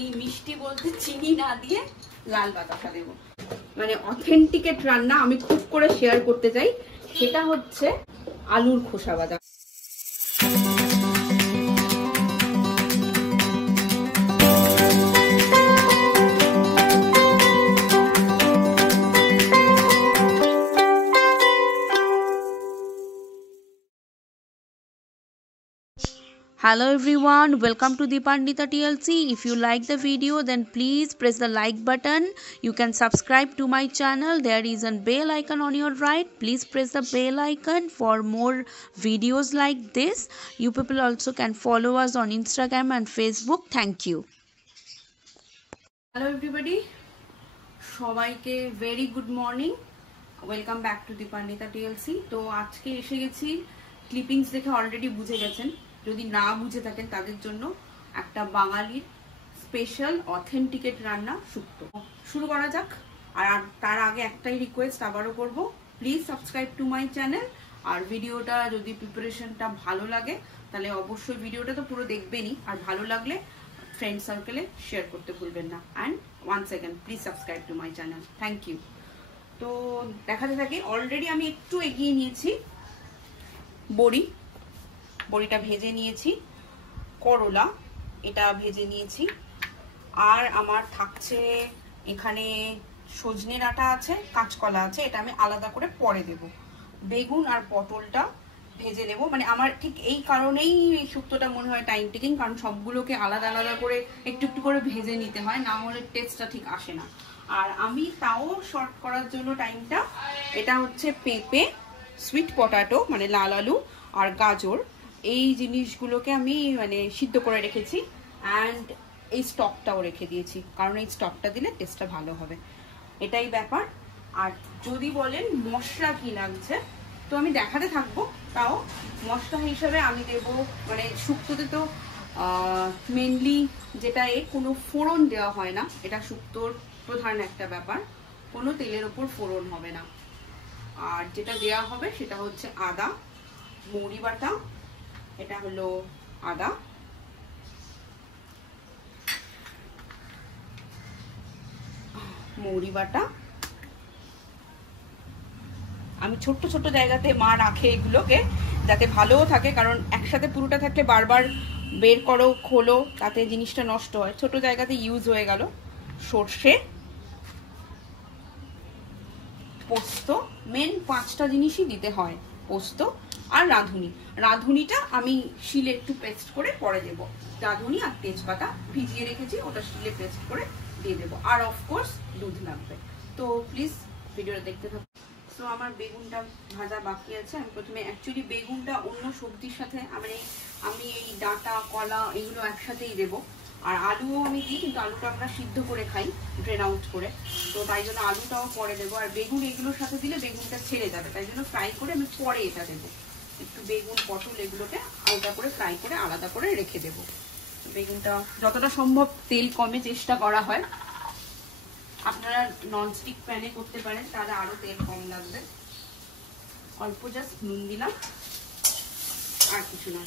এই মিষ্টি বলতে চিনি না দিয়ে লাল বাতাসা দেব। মানে অথেন্টিকেট রান্না আমি খুব করে শেয়ার করতে চাই, সেটা হচ্ছে আলুর খোসা ভাজা। Hello everyone, welcome to Dipanwita TLC. If you like the video, then please press the like button. You can subscribe to my channel. There is a bell icon on your right. Please press the bell icon for more videos like this. You people also can follow us on Instagram and Facebook. Thank you. Hello everybody, সবাইকে very good morning. Welcome back to Dipanwita TLC. তো আজকে এসে গেছি, clippings দেখে already বুঝে গেছেন, যদি না বুঝে থাকেন তাদের জন্য একটা বাঙালির স্পেশাল অথেন্টিকেট রান্না শুক্তো। শুরু করা যাক। আর তার আগে একটাই রিকোয়েস্ট আবারও করব, please subscribe to my channel. আর ভিডিওটা যদি প্রিপারেশনটা ভালো লাগে তাহলে অবশ্যই ভিডিওটা তো পুরো দেখবেনই, আর ভালো লাগলে ফ্রেন্ড সার্কেলে শেয়ার করতে ভুলবেন না। And one second please subscribe to my channel, thank you. তো দেখাতে থাকি, অলরেডি আমি একটু এগিয়ে নিয়েছি বড়িটা ভেজে নিয়েছি, করলা এটা ভেজে নিয়েছি, আর আমার থাকছে এখানে সজনে ডাঁটা আছে, কাঁচকলা আছে, এটা আমি আলাদা করে পরে দেব। বেগুন আর পটলটা ভেজে নেব, মানে আমার ঠিক এই কারণেই শুক্তোটা মনে হয় টাইম টেকিং, কারণ সবগুলোকে আলাদা আলাদা করে একটু একটু করে ভেজে নিতে হয়, না হলে টেস্টটা ঠিক আসে না। আর আমি তাও শর্ট করার জন্য টাইমটা, এটা হচ্ছে পেঁপে, সুইট পটাটো মানে লাল আলু আর গাজর, এই জিনিসগুলোকে আমি মানে সিদ্ধ করে রেখেছি, অ্যান্ড এই স্টকটাও রেখে দিয়েছি, কারণ এই স্টকটা দিলে টেস্টটা ভালো হবে, এটাই ব্যাপার। আর যদি বলেন মশলা কি লাগছে, তো আমি দেখাতে থাকবো, তাও মশলা হিসাবে আমি দেব, মানে শুক্তোতে তো মেনলি যেটা কোনো ফোড়ন দেওয়া হয় না, এটা শুক্তোর প্রধান একটা ব্যাপার, কোনো তেলের ওপর ফোড়ন হবে না। আর যেটা দেওয়া হবে সেটা হচ্ছে আদা, মৌরি বাটা, এটা হলো আদা, মৌরি বাটা। আমি ছোট্ট ছোট্ট জায়গাতে মা রাখে এগুলোকে, যাতে ভালোও থাকে, কারণ একসাথে পুরোটা থাকলে বারবার বের করো খোলো, তাতে জিনিসটা নষ্ট হয়, ছোট জায়গাতে ইউজ হয়ে গেল। সর্ষে, পোস্ত, মেন 5টা জিনিসই দিতে হয়, পোস্ত আর রাঁধুনিটা আমি শিলে একটু পেস্ট করে পরে দেব। রাঁধুনি আর তেজপাতা ভিজিয়ে রেখেছি, ওটা শিলে পেস্ট করে দিয়ে দেবো। আর অফকোর্স দুধ লাগবে। তো প্লিজ ভিডিওটা দেখতে থাকুন। সো আমার বেগুনটা ভাজা বাকি আছে। আমি প্রথমে অ্যাকচুয়ালি বেগুনটা অন্য সবজির সাথে আমি এই ডাঁটা কলা এগুলো একসাথেই দেবো, আর আলুও আমি দিই, কিন্তু আলুটা আমরা সিদ্ধ করে খাই ড্রেন আউট করে, তো তাই জন্য আলুটাও পরে দেবো। আর বেগুন এগুলোর সাথে দিলে বেগুনটা ছেড়ে যাবে, তাই জন্য ফ্রাই করে আমি পরে এটা দেবো। একটু বেগুন পটল এগুলোকে আলাদা করে ফ্রাই করে আলাদা করে রেখে দেবো। বেগুনটা যতটা সম্ভব তেল কমে চেষ্টা করা হয়, আপনারা ননস্টিক প্যানে করতে পারেন, তাহলে আরো তেল কম লাগবে। অল্প জাস্ট নুন দিলাম, আর কিছু না।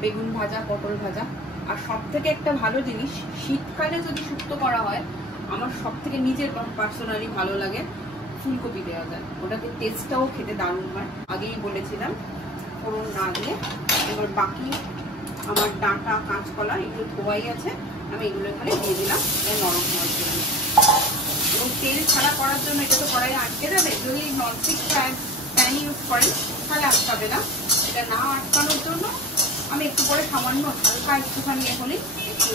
বেগুন ভাজা, পটল ভাজা। আর সব থেকে একটা ভালো জিনিস, শীতকালে যদি শুক্তো করা হয়, আমার সব থেকে নিজের পার্সোনালি ভালো লাগে ফুলকপি দেওয়া যায়, ওটাতে টেস্টটাও খেতে দারুণ হয়। আগেই বলেছিলাম ফোড়ন না দিয়ে। এবার বাকি আমার ডাঁটা কাঁচকলা এগুলো ধোয়াই আছে, আমি এগুলো এখানে দিয়ে দিলাম নরম হওয়ার জন্য। এবং তেল ছাড়া করার জন্য, এটা তো কড়াইয়ে আটকে যাবে, যদি ননস্টিক প্যান ইউজ করেন তাহলে আটকাবে না। এটা না আটকানোর জন্য আমি একটু পরে সামান্য হালকা একটুখানি হলেই একটু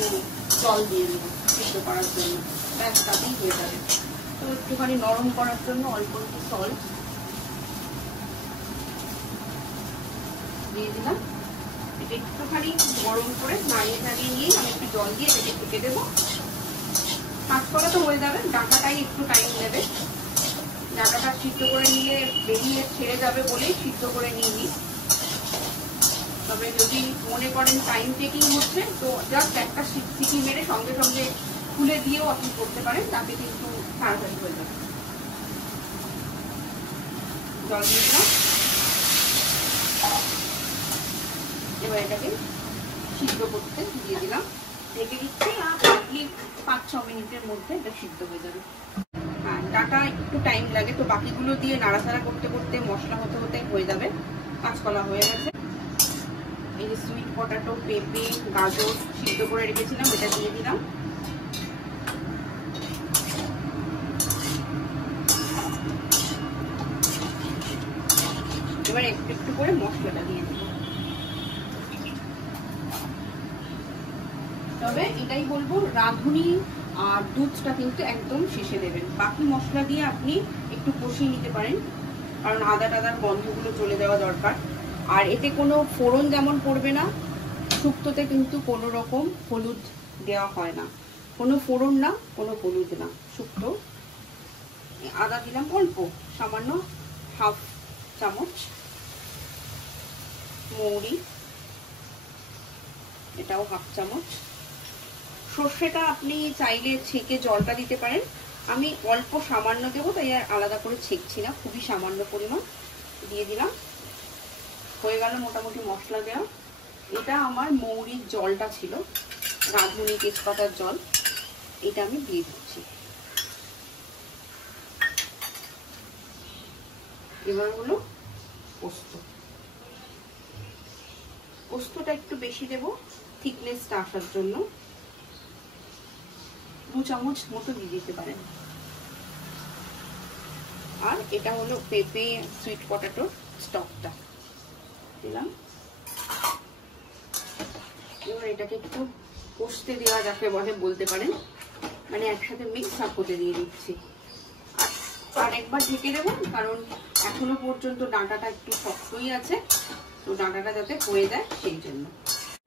জল দিয়ে দেবো সিদ্ধ করার জন্য, ব্যাস তাতেই হয়ে যাবে। তো একটুখানি নরম করার জন্য অল্প একটু সল্ট দিয়ে দিলাম। এটা একটুখানি গরম করে নাড়িয়ে নিয়ে আমি একটু জল দিয়ে এটাকে ঢেকে দেবো। কাঁচকলা তো হয়ে যাবে, ডাঁটাটাই একটু টাইম নেবে। ডাঁটাটা সিদ্ধ করে নিলে বেরিয়ে ছেড়ে যাবে বলেই সিদ্ধ করে নিয়ে নিই। তবে যদি মনে করেন টাইম টেকিং হচ্ছে, তো জাস্ট একটা সিটি মেরে সঙ্গে সঙ্গে খুলে দিয়েও আপনি করতে পারেন, তাতে কিন্তু তাড়াতাড়ি হয়ে যাবে। জল দিয়ে দিলাম, এবার এটাকে সিদ্ধ করতে দিয়ে দিলাম, ঢেকে দিচ্ছি, আর আপনি 5-6 মিনিটের মধ্যে এটা সিদ্ধ হয়ে যাবে। হ্যাঁ, ডাটা একটু টাইম লাগে, তো বাকিগুলো দিয়ে নাড়াচাড়া করতে করতে মশলা হতে হতে হয়ে যাবে। কাঁচকলা হয়ে গেছে, এই যে সুইট পটাটো, পেঁপে, গাজর সিদ্ধ করে রেখেছিলাম, এটা দিয়ে দিলাম। এবার একটু একটু করে মশলাটা দিয়ে দিব। তবে এটাই বলবো, রাঁধুনি আর দুধটা কিন্তু একদম শেষে দেবেন। বাকি মশলা দিয়ে আপনি একটু কষিয়ে নিতে পারেন, কারণ আদা টাদার গন্ধগুলো চলে যাওয়া দরকার। আর এতে কোনো ফোড়ন যেমন পড়বে না, শুক্তোতে কিন্তু কোনো রকম হলুদ দেওয়া হয় না, কোনো ফোড়ন না, কোনো হলুদ না শুক্তো। আদা দিলাম অল্প, সামান্য হাফ চামচ, মৌরি এটাও হাফ চামচ। সর্ষেটা আপনি চাইলে ছেঁকে জলটা দিতে পারেন, আমি অল্প সামান্য দেবো, তাই আর আলাদা করে ছেঁকছি না, খুবই সামান্য পরিমাণ দিয়ে দিলাম। হয়ে গেল মোটামুটি মশলা দেওয়া। এটা আমার মৌরির জলটা ছিল, রাঁধুনি তেজপাতার জল, এটা আমি দিয়ে দিচ্ছি। এবার হলো পোস্ত। পোস্তটা একটু বেশি দেবো থিকনেসটা আসার জন্য, 2 চামচ মতো দিয়ে দিতে পারেন। আর এটা হলো পেঁপে সুইট পটাটো স্টকটা দিলাম। এবার এটাকে একটু কষতে দেওয়া যাকে বলতে পারেন, মানে একসাথে মিক্স আপ হতে দিয়ে দিচ্ছি। আর একবার ঢেকে দেবো, কারণ এখনো পর্যন্ত ডাঁটাটা একটু শক্তই আছে, তো ডাঁটাটা যাতে হয়ে যায় সেই জন্য।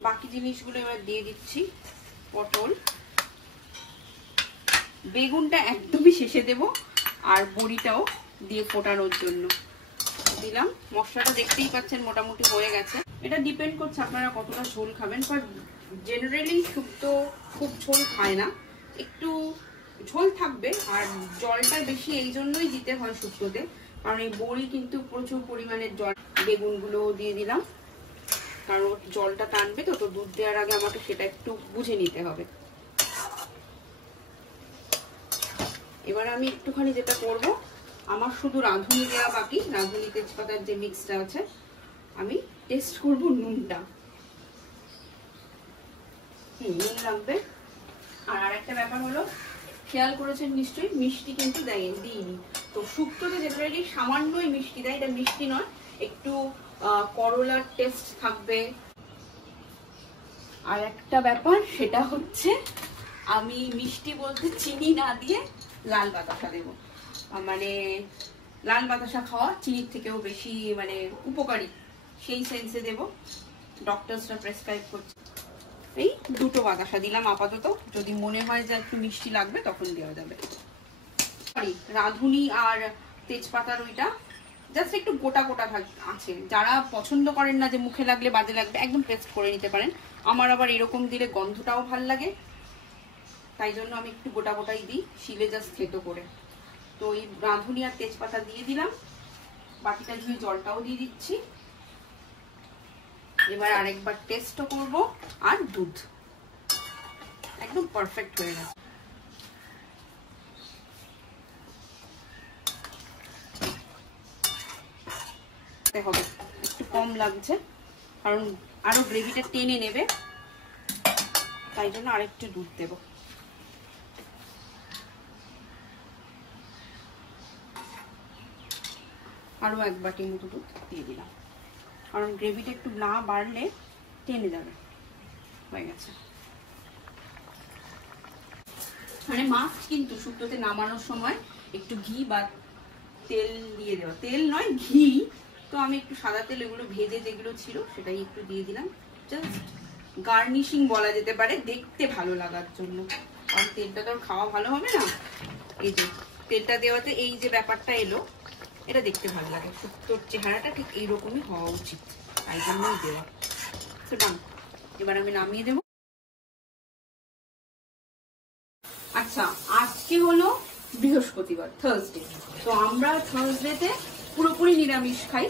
বাকি জিনিসগুলো এবার দিয়ে দিচ্ছি। পটল, বেগুনটা একদমই শেষে দেব, আর বড়িটাও দিয়ে ফোটানোর জন্য দিলাম। মশলাটা দেখতেই পাচ্ছেন মোটামুটি হয়ে গেছে। এটা ডিপেন্ড করছে আপনারা কতটা ঝোল খাবেন, বাট জেনারেলি শুক্তো খুব ঝোল খায় না, একটু ঝোল থাকবে। আর জলটা বেশি এই জন্যই দিতে হয় শুক্তোতে, কারণ এই বড়ি কিন্তু প্রচুর পরিমাণে জল। বেগুনগুলো দিয়ে দিলাম, কারণ জলটা টানবে, তো দুধ দেওয়ার আগে আমাকে সেটা একটু বুঝে নিতে হবে। এবার আমি একটুখানি যেটা করব, আমার শুধু রাঁধুনি দেওয়া বাকি, রাঁধুনি তেজপাতার যে মিক্সটা আছে, আমি টেস্ট করব নুনটা। নুন লাগবে। আর আরেকটা ব্যাপার হলো, খেয়াল করেছেন নিশ্চয়ই, মিষ্টি কিন্তু দিইনি। তো শুক্তোতে জেনারেলি সামান্যই মিষ্টি দেয়, এটা মিষ্টি নয়, একটু করলার টেস্ট থাকবে। আর একটা ব্যাপার, সেটা হচ্ছে আমি মিষ্টি বলতে চিনি না দিয়ে লাল বাতাসা দেব। মানে লাল বাতাসা খাওয়া চিনির থেকেও বেশি মানে উপকারী, সেই সেন্সে দেব। ডক্টরসরা প্রেসক্রাইব করছে। এই 2টো বাতাসা দিলাম আপাতত, যদি মনে হয় যে একটু মিষ্টি লাগবে তখন দেওয়া যাবে। রাঁধুনি আর তেজপাতার ওইটা জাস্ট একটু গোটা গোটা আছে, যারা পছন্দ করেন না যে মুখে লাগলে বাজে লাগবে, একদম পেস্ট করে নিতে পারেন। আমার আবার এরকম দিলে গন্ধটাও ভাল লাগে, তাই জন্য আমি একটু গোটা গোটাই দিই, শিলে জাস্ট থেতো করে। তো এই রাঁধুনি আর তেজপাতা দিয়ে দিলাম, বাকিটা ধুয়ে জলটাও দিয়ে দিচ্ছি। এবার আরেকবার টেস্টও করব, আর দুধ একদম পারফেক্ট হয়ে গেছে। হবে একটু কম লাগছে, কারণ আরো গ্রেভিটা টেনে নেবে, তাই জন্য আরেকটু দুধ দেব। আরো 1 বাটির মতো দুধ দিয়ে দিলাম, কারণ গ্রেভিটা একটু না বাড়লে টেনে যাবে। হয়ে গেছে। মানে মাস্ট কিন্তু শুক্তোতে নামানোর সময় একটু ঘি বা তেল দিয়ে দেওয়া, তেল নয় ঘি। তো আমি একটু সাদা তেল, এগুলো ভেজে যেগুলো ছিল সেটাই একটু দিয়ে দিলাম, জাস্ট গার্নিশিং বলা যেতে পারে, দেখতে ভালো লাগার জন্য। কারণ তেলটা তো খাওয়া ভালো হবে না, এই যে তেলটা দেওয়াতে এই যে ব্যাপারটা এলো, এটা দেখতে ভালো লাগে। শুক্তোর চেহারাটা ঠিক এইরকমই হওয়া উচিত, তাই জন্যই দেওয়া। তো ডান, এবার আমি নামিয়ে দেবো। আচ্ছা, আজকে হলো বৃহস্পতিবার, থার্সডে। তো আমরা থার্সডেতে পুরোপুরি নিরামিষ খাই।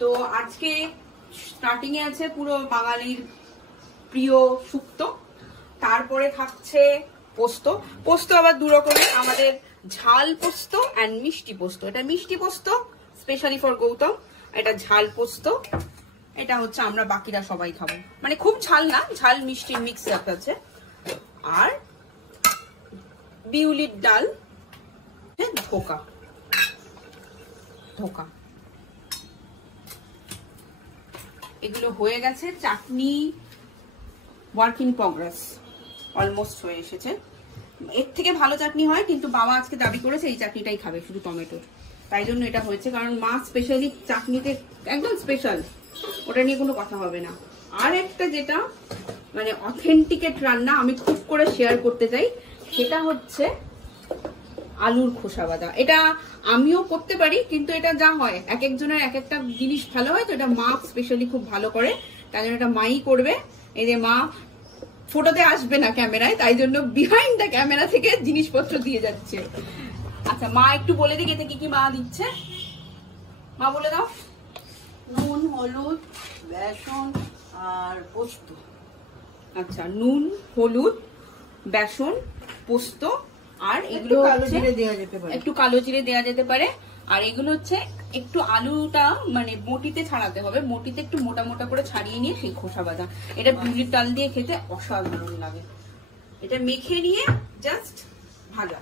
তো আজকে স্টার্টিং এ আছে পুরো বাঙালির প্রিয় শুক্তো। তারপরে থাকছে পোস্ত। পোস্ত আবার দু রকমের, আমাদের ঝাল পোস্ত অ্যান্ড মিষ্টি পোস্ত। এটা মিষ্টি পোস্ত স্পেশালি ফর গৌতম, এটা ঝাল পোস্ত। এটা হচ্ছে আমরা বাকিরা সবাই খাবো, মানে খুব ঝাল না, ঝাল মিষ্টি মিক্স আছে। আর বিউলির ডাল, ধোকা ধোকা এগুলো হয়ে গেছে। চাটনি ওয়ার্ক ইন প্রগ্রেস, অলমোস্ট হয়ে এসেছে। এর থেকে ভালো চাটনি হয়, কিন্তু বাবা আজকে দাবি করেছে এই চাটনিটাই খাবে, শুধু টমেটোর, তাই জন্য এটা হয়েছে। কারণ মা স্পেশালি চাটনিতে একদম স্পেশাল, ওটা নিয়ে কোনো কথা হবে না। আর একটা যেটা মানে অথেন্টিকেট রান্না আমি খুব করে শেয়ার করতে চাই, সেটা হচ্ছে আলুর খোসা বাঁধা। এটা আমিও করতে পারি, কিন্তু এটা যা হয় এক একজনের এক একটা জিনিস ভালো হয়, তো এটা মা স্পেশালি খুব ভালো করে, তাই জন্য এটা মাই করবে। এই যে মা ফটোতে আসবে না ক্যামেরায়, তাই জন্য বিহাইন্ড দ্য ক্যামেরা থেকে জিনিসপত্র দিয়ে যাচ্ছে। আচ্ছা মা একটু বলে দিকে এতে কি কি মা দিচ্ছে, মা বলে দাও। নুন, হলুদ, বেসন আর পোস্ত। আচ্ছা, নুন, হলুদ, বেসন, পোস্ত, আর এগুলো একটু কালো জিরে দেওয়া যেতে পারে। আর এগুলো হচ্ছে একটু আলুটা মানে মটিতে ছাড়াতে হবে, মটিতে একটু মোটা মোটা করে ছাড়িয়ে নিয়ে সেই খোসা বাঁধা। এটা বিউলির ডাল দিয়ে খেতে অসাধারণ লাগে। এটা মেখে নিয়ে জাস্ট ভাজা,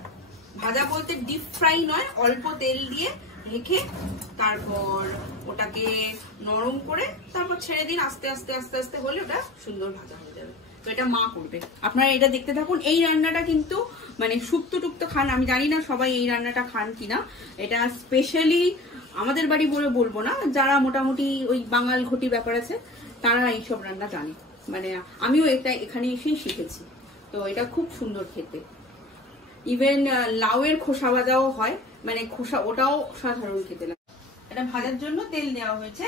ভাজা বলতে ডিপ ফ্রাই নয়, অল্প তেল দিয়ে রেখে তারপর ওটাকে নরম করে তারপর ছেড়ে দিন, আস্তে আস্তে আস্তে আস্তে হলে ওটা সুন্দর ভাজা হয়ে যাবে। তো এটা মা করবে, আপনারা এটা দেখতে থাকুন। এই রান্নাটা কিন্তু মানে শুক্তো টুক্তো খান, আমি জানি না সবাই এই রান্নাটা খান কিনা। এটা স্পেশালি আমাদের বাড়ি বলে বলবো না, যারা মোটামুটি ওই বাঙাল ঘটি ব্যাপার আছে তারা এইসব রান্না জানে। মানে আমিও এটা এখানে এসেই শিখেছি। তো এটা খুব সুন্দর খেতে। ইভেন লাউয়ের খোসা ভাজাও হয়, মানে খোসা ওটাও সাধারণ খেতে লাগে। এটা ভাজার জন্য তেল দেওয়া হয়েছে।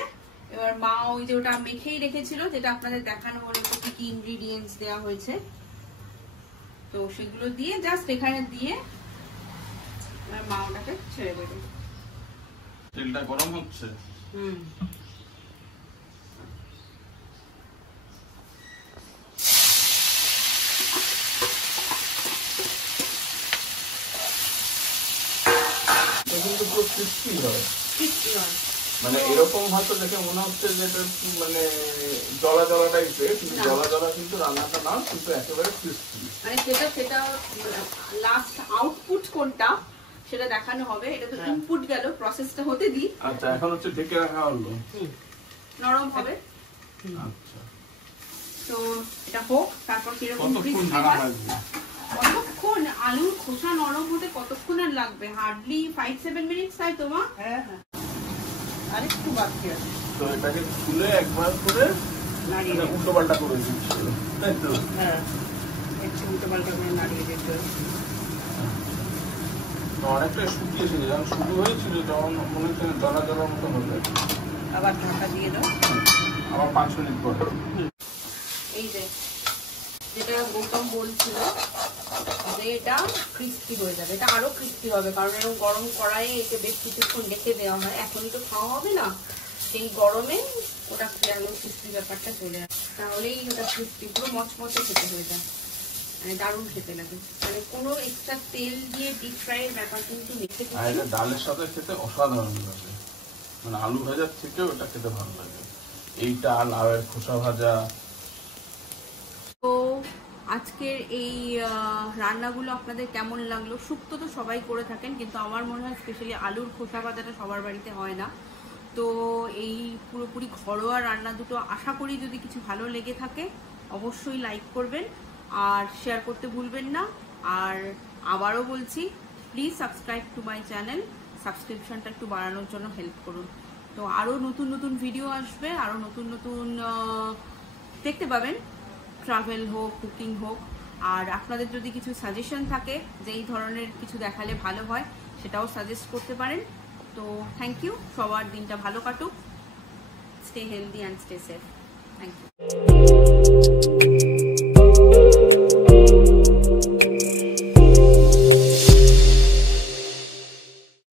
এবার মা ওই যে ওটা মেখেই রেখেছিল, যেটা আপনাদের দেখানো হলো কি কি ইনগ্রিডিয়েন্টস দেওয়া হয়েছে, তো সেগুলো দিয়ে জাস্ট এখানে দিয়ে মা ওটাকে ছেড়ে দেবে। তেলটা গরম হচ্ছে। কিন্তু পুরো ক্রিস্পি হয়, ক্রিস্পি হয়। মানে এরকম হয়তো দেখে মনে হচ্ছে যে এটা মানে জলা জলা টাইপের, কিন্তু জলা জলা কিন্তু রান্নাটা না, কিন্তু একেবারে ক্রিস্পি। মানে সেটা লাস্ট আউটপুট কোনটা সেটা দেখানো হবে। এটা তো ইনপুট গেল, প্রসেসটা হতে দিই। আচ্ছা, এখন হচ্ছে ঢেকে রাখা হলো, নরম হবে। আচ্ছা, তো এটা হোক, তারপর কিরকম কতক্ষণ ঢাকা রাখবে? কতক্ষণ আলুর খোসা নরম হতে কতক্ষণ আর লাগবে? হার্ডলি 5-7 মিনিটস, তাই তো মা? হ্যাঁ হ্যাঁ, আরেকটু বাকি আছে। তো এটাকে তুলে একবার করে নাড়িয়ে উল্টো পাল্টা করে দিচ্ছি, তাই তো? হ্যাঁ, একটু উল্টো পাল্টা করে নাড়িয়ে দিতে হবে। অনেকটা শুকিয়েছিল, যখন শুরু হয়েছিল তখন মনে হচ্ছে জলা জলার মতো হয়ে যায়। আবার ঢাকা দিয়ে দাও, আবার 5 মিনিট পরে। এই যে যেটা গৌতম বলছিল যে এটা ক্রিস্পি হয়ে যাবে, এটা আরো ক্রিস্পি হবে, কারণ এরকম গরম কড়াইয়ে একে বেশ কিছুক্ষণ রেখে দেওয়া হয়। এখনই তো খাওয়া হবে না, সেই গরমে ওটা আরো ক্রিস্পি ব্যাপারটা চলে আসে, তাহলেই ওটা ক্রিস্পি পুরো মচমচে খেতে হয়ে যায়, মানে দারুণ খেতে লাগে। মানে কোনো এক্সট্রা তেল দিয়ে ডিপ ফ্রাইয়ের ব্যাপার কিন্তু নেই। আর এটা ডালের সাথে খেতে অসাধারণ লাগে, মানে আলু ভাজার থেকেও এটা খেতে ভালো লাগে, এইটা লাউয়ের খোসা ভাজা। তো আজকের এই রান্নাগুলো আপনাদের কেমন লাগলো? শুক্তো তো সবাই করে থাকেন, কিন্তু আমার মনে হয় স্পেশালি আলুর খোসা ভাজাটা সবার বাড়িতে হয় না। তো এই পুরোপুরি ঘরোয়া রান্না দুটো আশা করি যদি কিছু ভালো লেগে থাকে অবশ্যই লাইক করবেন আর শেয়ার করতে ভুলবেন না। আর আবারও বলছি, please subscribe to my channel, সাবস্ক্রিপশনটা একটু বাড়ানোর জন্য হেল্প করুন। তো আরও নতুন নতুন ভিডিও আসবে, আরও নতুন নতুন দেখতে পাবেন, ট্রাভেল হোক, কুকিং হোক। আর আপনাদের যদি কিছু সাজেশন থাকে যে এই ধরনের কিছু দেখালে ভালো হয়, সেটাও সাজেস্ট করতে পারেন। তো থ্যাংক ইউ, সবার দিনটা ভালো কাটুক, stay healthy and stay safe. Thank you.